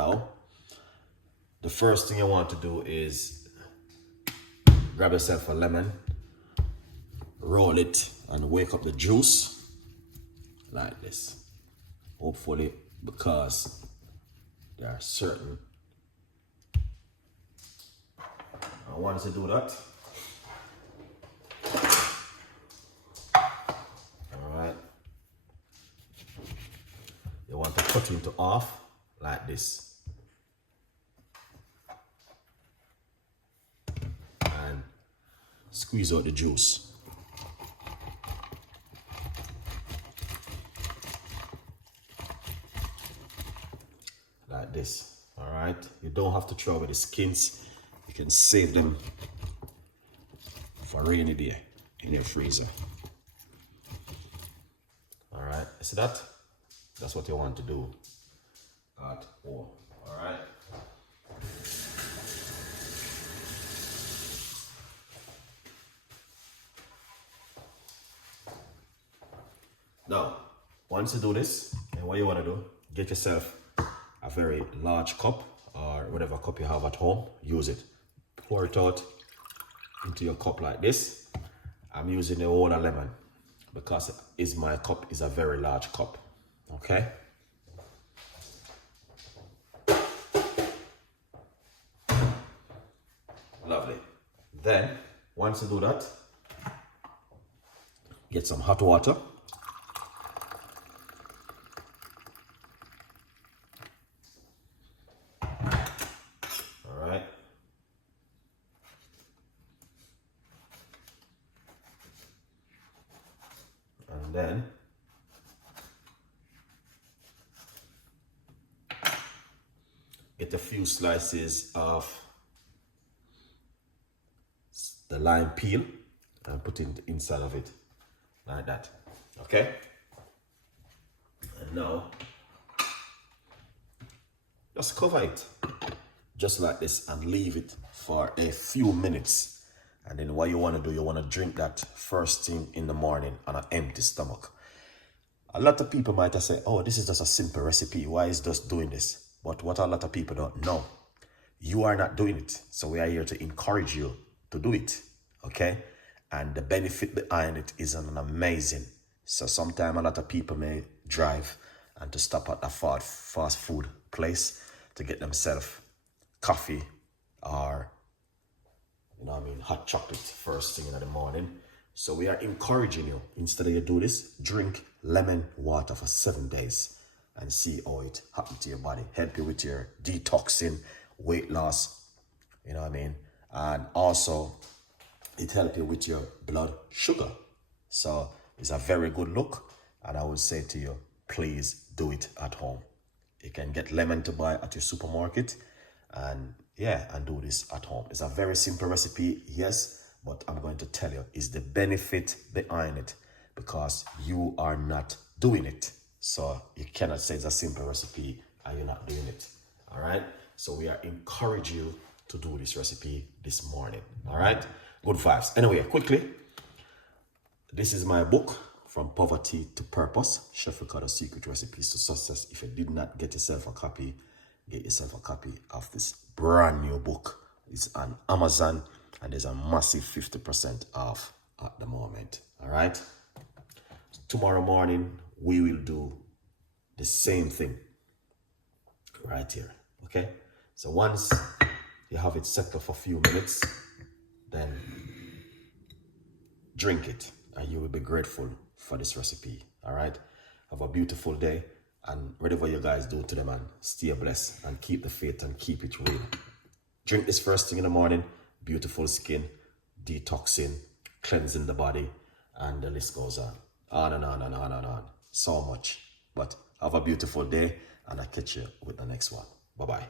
Now, the first thing you want to do is grab yourself a lemon, roll it, and wake up the juice like this. Hopefully, because there are certain. Once you do that, all right, you want to cut into half like this, and squeeze out the juice. Like this, all right? You don't have to throw away the skins. You can save them for a rainy day in your freezer. All right, see that? That's what you want to do at home, all right? Now, once you do this, and what you want to do, get yourself a very large cup or whatever cup you have at home, use it. Pour it out into your cup like this. I'm using the whole lemon because my cup is a very large cup, okay? Lovely. Then, once you do that, get some hot water. And then get a few slices of the lime peel and put it inside of it like that, okay? And now just cover it just like this and leave it for a few minutes. And then what you want to do, you want to drink that first thing in the morning on an empty stomach. A lot of people might have said, oh, this is just a simple recipe. Why is just doing this? But what a lot of people don't know, you are not doing it. So we are here to encourage you to do it, okay? And the benefit behind it is amazing. So sometimes a lot of people may drive and to stop at a fast food place to get themselves coffee or hot chocolate first thing in the morning. So we are encouraging you, instead of you do this, drink lemon water for 7 days and see how it happens to your body. Help you with your detoxing, weight loss, and also it helps you with your blood sugar. So it's a very good look, and I would say to you, please do it at home. You can get lemon to buy at your supermarket, and do this at home. It's a very simple recipe, yes, but I'm going to tell you is the benefit behind it, because you are not doing it. So you cannot say it's a simple recipe and you're not doing it. All right. So we are encouraging you to do this recipe this morning. All right. Good vibes. Anyway, quickly, this is my book, From Poverty to Purpose, Chef Ricardo Secret Recipes to Success. If you did not get yourself a copy, get yourself a copy of this brand new book. It's on Amazon and there's a massive 50% off at the moment. All right. Tomorrow morning, we will do the same thing right here. Okay. So once you have it set up for a few minutes, then drink it and you will be grateful for this recipe. All right. Have a beautiful day. And whatever you guys do today, man, stay blessed and keep the faith and keep it real. Drink this first thing in the morning, beautiful skin, detoxing, cleansing the body, and the list goes on. On and on and on and on. So much. But have a beautiful day, and I'll catch you with the next one. Bye-bye.